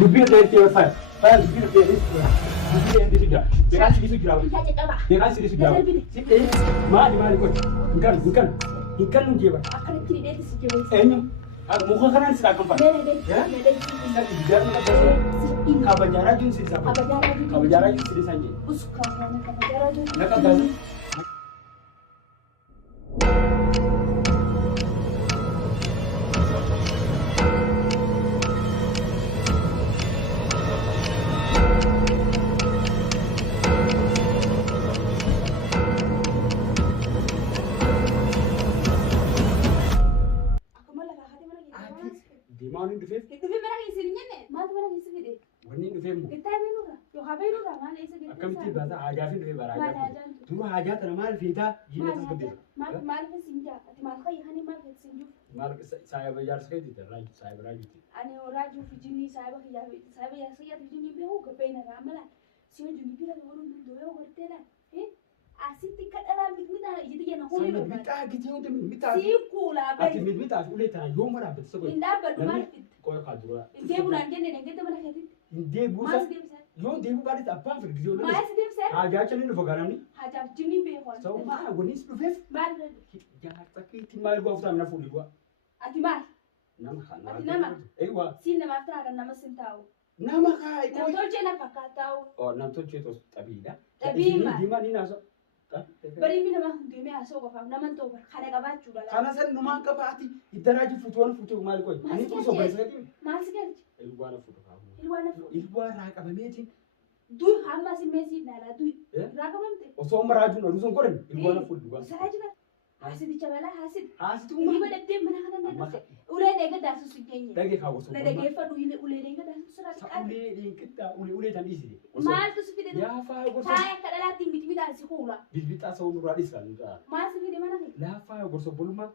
dubbii ta'etti faaya. Faaya dubbii ta'etti. Dubbii ta'etti jira. Beekaan sidiisu jira. Beekaan sidiisu jira. Maali kun? Hinkan nu jeeba. Akkanatti hidheetti si jabeessa. Eenyu? Muka kanaan si dhaqan faaya. Kabajaraa jiru si isaa. Kabajaraa jiru si isaa jee. Usukaana kabajaraa jiru. Naqa gaazii. Diimaan hin dhufeef. Dhufee mana keessa hin jenne maaltu mana keessa fide? Wanni hin dhufeef moo? Gitaa beeluudha yookaan beeluudha maal eessa gitaa? Akkamitti baasa haajaa fi dhufee bara haajaa. Dura haajaa kana maal fiitaa jiinatas guddeessa. Maal keessa hin jaa? Ati maal fayyadanii maal keessa hin jiru? Maal saayaba jaarsa keetti raaju saayaba raajuuti. Ani raajuu fi jinni saayaba kiyyaa saayaba jaarsa kiyyaa fi jinni beeku gabbee na raamala. Si hojii ni bira warun dubdobee gorteela. Asitti kadhalaan bitmitaa ijiti kenna hulii dha. Mitaa giti hundi mitaa. Si kuulaa bayi. Ati mitaa fi ulee tana yoo mara bitti sokoi. Hin dhaabbatu maal fitta? Koyo kaadura. Indee bulaan jenne dhengete mana keetitti. Indee buusa. Maal si deebisa? Yoo deebii baadhitti abbaan firgi yoo Maal si deebisa? haajaa challi dhufa garamni. Hajaaf jinni beeku. Sa'u maa wanis dhufeef. Maal jaarsa keetti maal gooftaa mina fuudhi bu'a. ati maal? Nama kana. Ati nama? Eewa. Siin namaaf ta'a kan nama sin taa'u. Nama kaa ikoo. Namtolchee na fakkaataa'u. Oh namtolchee tos xabiidha. Xabiima. Diimaa ni naasoo. Bari nama hundumee haasoo qofaaf nama ta'u kana qabaachuudha. Kana san numaan qabaati iddaraaju fuutuun fuutuu maal qoy. Ani kun sobreessati. Maal si galchi? Ilwaana fuutu kaa. Ilwaana fuutu. Ilwaa qabameetiin. Duy hamma simmeesii naalaa duy. Raaqamamte. Osoo maraajuun aduusan godhan ilwaana fuutu dhugaa. Saraajiba. Haasiticha balaa haasit. Haasituu Dhiiba dhabdee mana kana danda'e. Ulee deega daasuu si geenye. Dhagee kaawwasu. Na dhageeffadhu ulee deega daasuu sirraa xiqqaa. Ulee deeqiddaa ulee tan dhiisite. Maaltu si fide? Laafaa gorsa. Taa'ee akka dhalaatti mitmiidhaan si kuula. Bilbixaa sa'uu nurraa dhiisaa nurraa. Maal si fide mana kee? Laafaa gorsa bolummaa.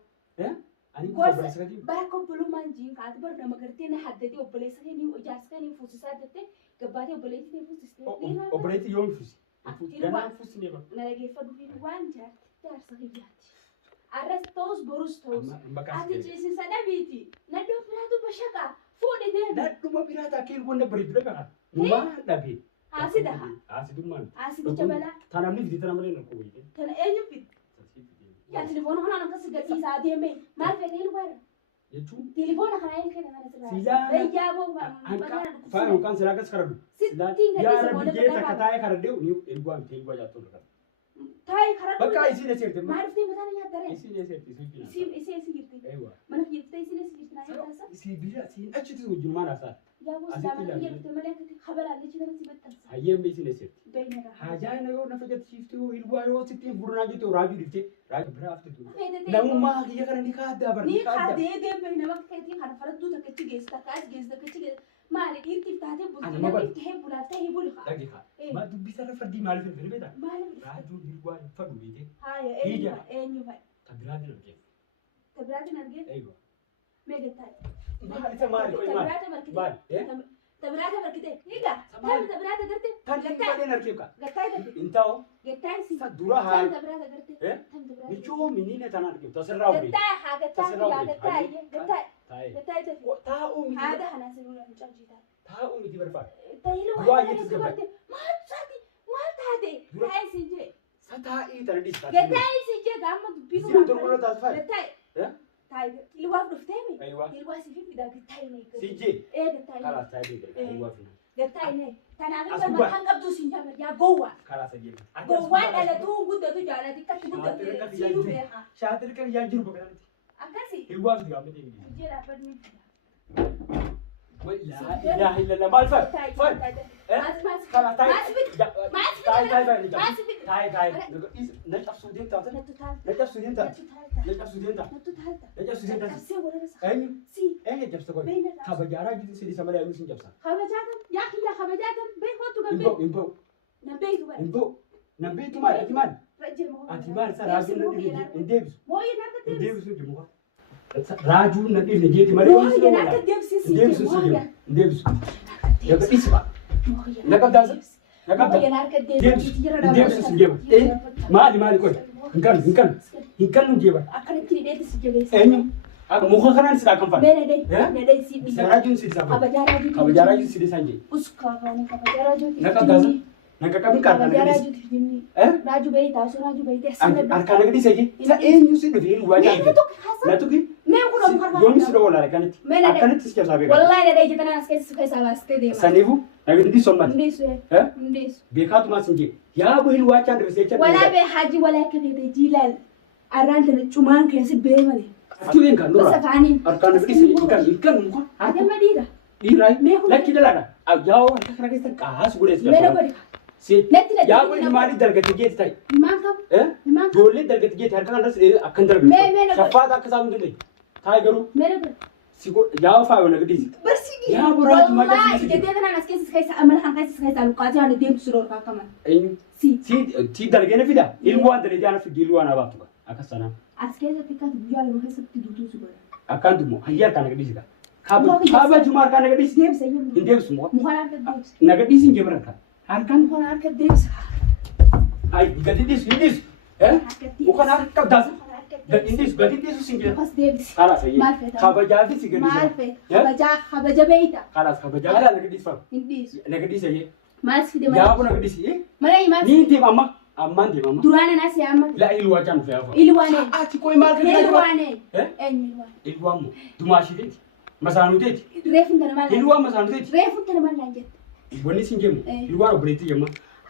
Ani kun Gorsa sobreessati. bara obbolummaan jiin kaati bara nama gartee na haddate obboleessa kee ni ijaarsa kee ni fuusisaa jettee gabbaatee obboleettii ni fuusistee. Obboleetti yoo fuusi. Ganaan fuusi ni bara. Na dhageeffadhu fi waan jaarsa kiyyaati. Arras ta'us borus ta'us. Ati ciisiisa dhabiiti. Naddoo biraatu bashaqaa. Fuudhi deemi. Nadhuma biraa taakee wanta bareedu dhagaa. Maa dhabee. Haasida haa. Haasidummaan. Haasidicha balaa. Tana namni fiti tana malee nakku wayite. Tana eenyu fiti? Yaa telefoona kanaan akkas gadhiisaa deemee maal fedhee ilmaadha? Jechuun. Telefoona kana eenyu kenna kana sirraa? Silaa. Bayyaa boo maqaan Faaya yookaan silaa akkas karadu. Sittiin Yaa gadhiisa rabbi jee takka taa'ee karadee ni elbu'aa miti elbu'aa jaattu irra. Taa'ee karaduu. Bakka isiin eseerte. Maal dhuftee mataan nyaattaree? Isiin eseerte isiin jira. Isii jirti. Eewa. Mana fiiftee isiin jirti naa nyaataasa? Isii bira isiin achitti wajjin maal haasaa? Yaa boo silaa mana kiyya dhuftee malee akkatti habalaallee jira si maxxansa. Hayyeen bee isiin eseerte. Beeyna Haajaa yoo nafa jechisiifte yoo elbu'aa yoo sittiin furnaa jettu raajuu dhiftee raajuu bira hafte duuba. Namummaa kiyya kana ni kaaddaa bara. Ni kaadee deemee nama keetii kana faraduu takkachi geessu takka as geessu takkachi geessu. Maali dhiirtiif taatee bultii namiif tahee bulaaf tahee bulha. Dhagee haa. Maa dubbisarra fardii maaliif hin beektaa? Maaliif? Raajuu elbu'aa hin fadhu beekee. Haaya eenyu fa'i? Tabiraatiin argee. Tabiraatiin argee? Eewa. Meeqattaati? Maal isa maali qoy maali? Tabiraata markitee? Maali? Tabiraata markitee? Hiigaa? Tabiraata gartee? Kan hin argee kaa. Gattaa gartee? Intaa'oo. Gattaa si. Dura haa. Tabiraata gartee? Michuu minine tanaan argee. Tasirraa waliin. Gattaa haa gattaa yaa gattaa iyyee gattaa. Taa'ee. Gattaa iyyee. Taa'uu miti. Haadha kana siruudhaan mucaajitaa. Taa'uu miti barbaada. Taa'iluu Du'aa waan iyyatti kana gabbate. sibartee maal taate maal taate taa'ee si jee. Sataa'ii tana dhiisaa. Gattaa si jee gaama dubbiin Siree dorgoloo taasifaa. gattaa. Taa'ee ilwaaf dhuftee mi? Aywa. Ilwaa si fi fidaa gattaa inni. Sijjee. Gattaa inni. Karaa taa'ee deebi'a. Aywa fi. Gattaa inni. Kanaaf As isa gubbaa. mataan qabdu si nyaama yaa gowwaa. Karaa sadii. Gowwaan dhalatuu guddatu jaalati akkatti guddatu siiduu beekaa. Shaatir kan yaa jiru bakka kanatti. Akkasi. Ilwaa fi gaafate eegi. Jee dhaabbanni. Wallaahi ilaaha illallah maal fa'i? Fa'i. Karaa taa'ee. Taa'ee. Taa'ee. Na cabsuu deemtaa. Na cabsuu deemtaa. Na cabsuu deemtaa. Na cabsuu deemtaa. Eenyu? Eenyu cabsa qoy. Kabajaaraa jiru sidii samalee eenyu sin cabsa. Kabajaatam yaa kiyya kabajaatam beekootu Imboo gabbee. imboo Na beeku bara. imboo. Na beektu maal? Ati maal? Rajjee Ati maal isa raajuun na dhiifne hin deebisu. Mooyee narka Hin deebisi. deebisu jimuka. Raajuun na dhiifne jeeti malee Mooyee waan narka deebisi hin deebisu si jiru. Hin deebisu. Yaqa dhiisima. Na qabdaasa. Na qabda. Mooyee narka Deebisu. deebisi. Hin deebisu si jeeba. Maali maali qoy. Hin kanu hin kanu. Hin kanu jeeba. Akkanatti hidheetti si jabeessa. Eenyu? muka kanan sila kan fa ne dai si bi rajun si sa kabajara rajun si sanji uska kan kabajara rajun nakagaza nakakabin ka kabajara rajun raju bai ta so raju bai ta sanne arka nagdi segi sa enyu si do hin waja na tuki me ko do har gon si do wala kanit akanit si sabe wallahi ne dai jitana aske su kai sala aske de sanivu nagdi somman ndisu ndisu be ka tuma sinje ya bo hin waja do se cha wala be haji wala kane da jilal aranta na cuman kai su be mare tuin kan nura safani arka nagdi si ikan muka ada madira dirai lakki dalada a jawo an takara kai ta kas gure si si ya bo hin mali dargati je tai man kam dole dargati je har kan da sai akan dargati shafata ka samu dai tai garu mere si ko ya fa wala gidi barsi ya buraju ma da si de dana aske su kai sa amal han kai su kai sa lukati ana de suro ka kama ti darge na fida ilwan da le ana fidi ilwan ba to aka sana aske da tikka du yalo ma sai dudu su bara akan dumo hayya kana gidi sika kaba jumar kana gidi dem sai inde su mo mu hana ka dem na gidi sin gebran ka har kan mu hana ka dem ai gadi dis mu kana ka das gadi dis sin ge bas dem خلاص هي خبجا في سجن ما خبجا بيتا خلاص خبجا لا نقديس فا نديس نقديس هي ما سفيد يا ابو نقديس ايه ملاي ما ني دي ماما امان دي ماما درانا ناس يا اما لا إلوا جام في أفا إلواني تكوي مالك إلواني إلوان إلوان دماشي تيت مسانو تيت ريفن تنمال إلوان مسانو تيت ريفن تنمال لانجت بني سنجم إلوان أبريتي يما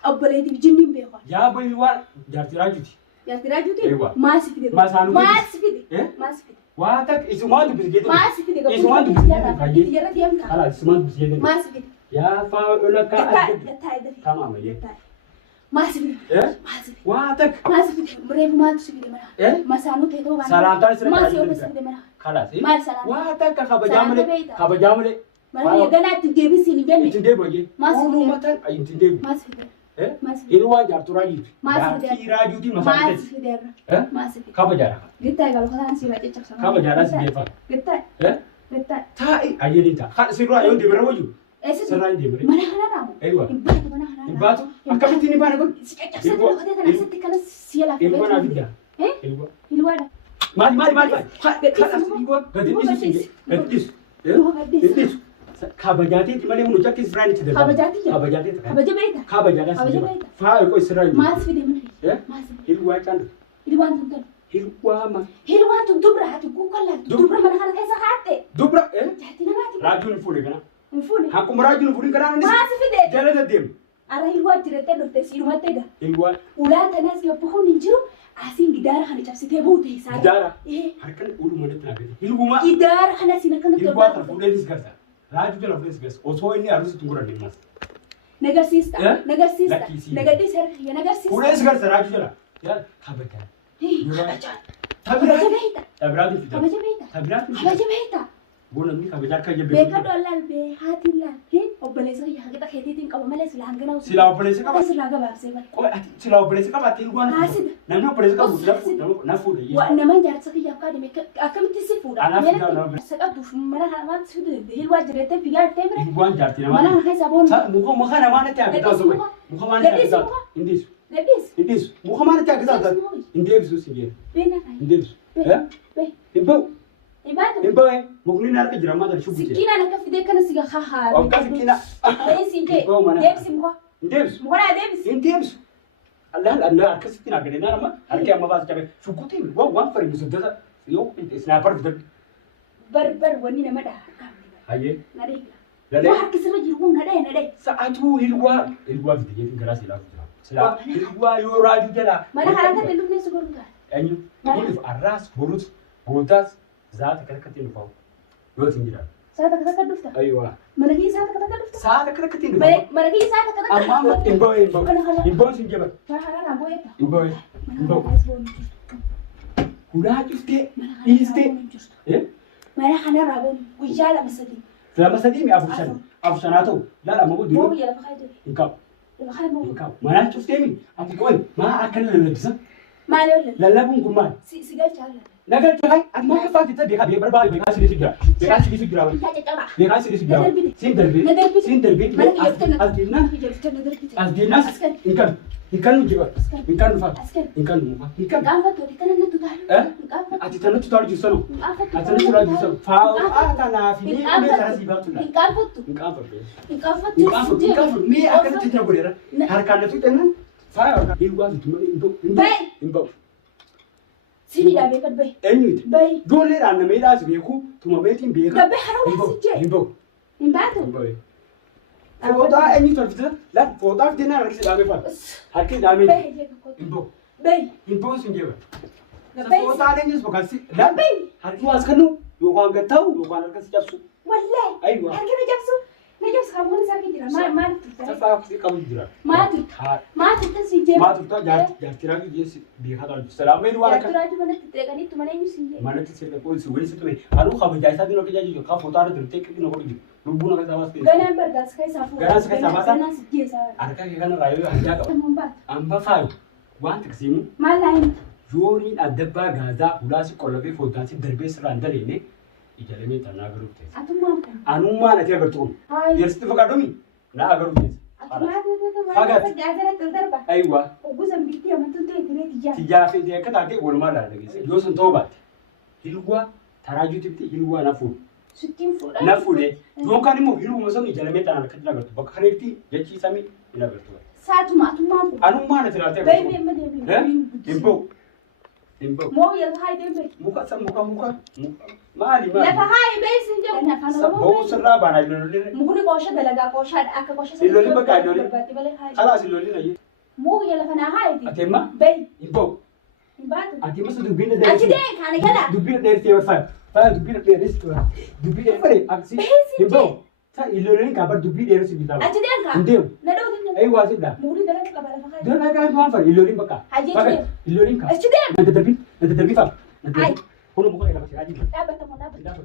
أبريتي بجنين بيخوا يا أبو إلوان جارتي راجوتي جارتي راجوتي أيوة ما سفيد مسانو ما سفيد ما سفيد واتك إسمان تبصير ما سفيد إسمان تبصير يلا ديام كا خلاص إسمان تبصير ما سفيد يا فاولك يتاي تمام يا ما سفيد ما سفيد واتك ما سفيد مريف ما تسفيد منها ما سانو تيتو سلام تاي ما سيو بسفيد منها خلاص ما سلام واتك خبجامله ما هي جانا تجيبي سيني جني تندبي ما سفيد ما تن أي تندبي ما سفيد ما سفيد إلوان جارتو راجوتي ما سفيد راجوتي ما مسانو سفيد ما سفيد خبجارا قلتاي قالوا خلاص نسيب أجيك شخص خبجارا سيفا قلتاي قلتاي تاي أيديتا خلاص سيروا يوم دبر وجو إيش سرعة دبر ما نحنا نامو أيوة إبادة ما نحنا إبادة أكمل تيني بانكون إلوا أنا ستي كلا سيلا إلوا نافيدا إلوا إلوا ده مالي خلاص إلوا قديس قديس خبجاتي تمالي منوجا كيسراني تدبر خبجاتي خبجاتي خبجة بيتا خبجاتي فاي كوي سراني ما سفيد منها ما سفيد إلوا كان إلوا أنتم إلوا ما إلوا أنتم دبرة هتكون كلها دبرة ما نحنا كيسا حاتة دبرة جاتينا ما تي راجون فولي كنا نفوني هاكم راجون فولي كنا ما سفيد جالة ديم أرى إلوا جريتة دفتة ما تيجا إلوا ولا تناس يبقون ينجرو عسين جدار خنا جابسي تبوته سار جدار إيه هركن أولو منت ناقدي إلوا ما جدار خنا سينا كنا إلوا تفولي نسكرتا راجو جل فولي نسكرس أوتو إني أروس تقول عندي ماس نجارسيستا نجارسيستا نجارسيستا يا نجارسيستا فولي نسكرس راجو جل يا خبجة تبرات في تبرات بقول لك خبجة كذا بيكا دولار بهاتي لا هي وبليزة يا حاجة كهدي قبل ما لسه لهنجنا سلا وبليزة كم سلا قبل سيبا سلا وبليزة كم أتيلوان نحن بليزة كم نفود وأنا جالس سكي يبقى دمك أكمل تسيفود أنا في دولار سكاب دوش مرة ما تسود هي الواجرة تبيار تمر إلوان جارتي ما أنا خايس أبون مخنا ما نتأكد تاسوي مخنا ما نتأكد إنديس إنديس مخنا ما نتأكد إنديس سوسيجي إنديس إبو إبو مغني نارك جرامة ده شو بيجي سكينة أنا كفي ده كنا سيجا خاها أو كسكينة ديبس إنجي ديبس مخا إنديس مخا ديبس إنديس الله أنا كسكينة كده ما أركي أما بس كده شو كتير وان فريق بسدسة يو سنابر في بر وني نما ده هاي نادي لا لا كسر جيرون نادي ساعتو هلوا في تجي في كراسي لا سلا هلوا يورادو جلا ما أنا حركة تلوك ناس يقولون أيوة كل الراس بروت بروتاس ذات كذا كتير فاو يو تنجرا ساعة كذا كدفتا أيوة مناجي ساعة كذا كدفتا ساعة كذا كتير فاو مناجي ساعة كذا أمام إنبو سنجبا ما حنا نبوي إنبو ولا جفتة إيستة إيه ما حنا رابون ويجالا مسدي لا مسدي مي أبو شناتو لا ما بدي مو يلا بخير إنكاب يلا بخير مو إنكاب ما أنا جفتة مي أبو كوي ما أكل اللبسة Maal oolle? Lallabuun kun maal? Si galchaala. Nagar cakay amma ka faati ta beeka beeka barbaade beeka sirrii jira. Beeka sirrii jira. Yaa caccabaa. Beeka sirrii jira. Siin darbee. Siin darbee. Mana kiyyaftana. Asdiinaa. Kiyyaftana darbite. Asdiinaa. Hinkan. Hinkan nu jiba. Hinkan nu faati. Hinkan nu faati. Hinkan. Qaanfattu ati kana natti utaalu. Ati tanatti utaalu jirtu sanu. Ati tanatti utaalu jirtu sanu. Faa'a kanaaf ni mee taasii baatu la. Hinqaanfattu. Hinqaanfattu. Hinqaanfattu. Hinqaanfattu. Hinqaanfattu. Mee akkanatti jira godheera. Harkaan lafti kennan. Faa'a harkaan. Hilwaa jirtu malee hin ba'u. Hin ba'u. Sini dhaabee gad bahi. Eenyuti? Bahi. Ijoolleedhaan nama hidhaas beeku tumameetiin beeka. Gabbee haroo jee. Hin ba'u. Hin baatu. Hin ba'u. Fooxaa eenyu tolfita? Laal fooxaa fideenaa harkisi dhaabee faata. Harkisi dhaabee. Bahi jee kakkoota. Hin ba'u. Bahi. Hin ba'u sin jeeba. Gabbee. Fooxaan eenyus boqassi. Laal harki waas kennu yookaan gatta'u yookaan harkasi cabsu. Wallee. Ayiwa. Harki na cabsu. Na cabsu kamuun isaa fi jira. Maal turtaa? Safaa fi qabu jira. Maal turtaa? Maal turtaa si jeeba? Maal turtaa jaartiraa fi jeessi beekaa taa'u. Salaameen waan akka. Jaartiraa manatti teeqaniitu mana eenyu si jeeba? Manatti seera qoolisi wayisi ture. Anuu kabajaa isaa dina kajaa jiru. Kaa fooxaa irra dirtee qixxi na godhu. Lubbuun akka isaa baas Ganaan bargaas keessaa fuudha. Ganaan keessaa baasaa? Ganaan si jeesaa. harka kee kana raayuu hanjaa qaba. Kamuun baatu. Amba faayu waan tiksimu Maal laayin? yooniin addabbaa gaazaa hulaasi qollabee foddaasi darbee sirraan daleenne ijalamee tanaa garuu ta'e. Atummaan kan. Anummaan ati agartu kun. Hayi. Yersitti fakkaatumi naa agaruu ta'e. Fagaati. Ayiwa. Oggusan biitti amantuun ta'e tiree tijjaa. Tijjaafi ta'e akka taate walumaa laala dhageesse. Yoo sun ta'uu baatte hilwaa taraajuu tibti hilwaa na fuudhu. Sittiin fuudha. Na fuudhee yookaan immoo hilwuma sun ijalamee tanaan akkatti agartu bakka kaneetti jechii samii hin agartu. Saatuma atummaan fuudha. Anummaan ati laaltee Bayi agartu. beemma deebiin. Hin ba'u. Hin ba'u. Moo yalta hayi deembe. Muka maali maali? Lafa hayi beeyi sin jedhu. Afaan Ba'uu Oromoo. sirraa baanaa ilollee. Mukni qoosha dalagaa qooshaadha akka qoosha. Ilolli bakka ilolli. Barbaadde malee hayi. Kalaas ilollee na jee. Moo yala fanaa hayi. Ati amma Bayi. hin ba'u. Hin baatu. Ati amma dubbiin Achi dheeressi. dee kaane gala. Dubbiin dheeressi yoo faaya. Faaya dubbiin dheeressi tura. Dubbiin dheeressi aksi. Hin ba'u. Sa ilollee kaaba dubbiin dheeressi bitaa. Achi dee kaa. Hin deemu. Na dhawutin. Ayi waa siddaa. Mukni dalagaa qaba lafa hayi. Dona gaa waan fa'a ilolleen bakka. Hajjee Bakka deemu. ilolleen kaa. Achi dee. Nanta darbii fa'a. Nanta darbii. Ayi. Kun muka lafa si ajii. Dhaabbata moo dhaabbata.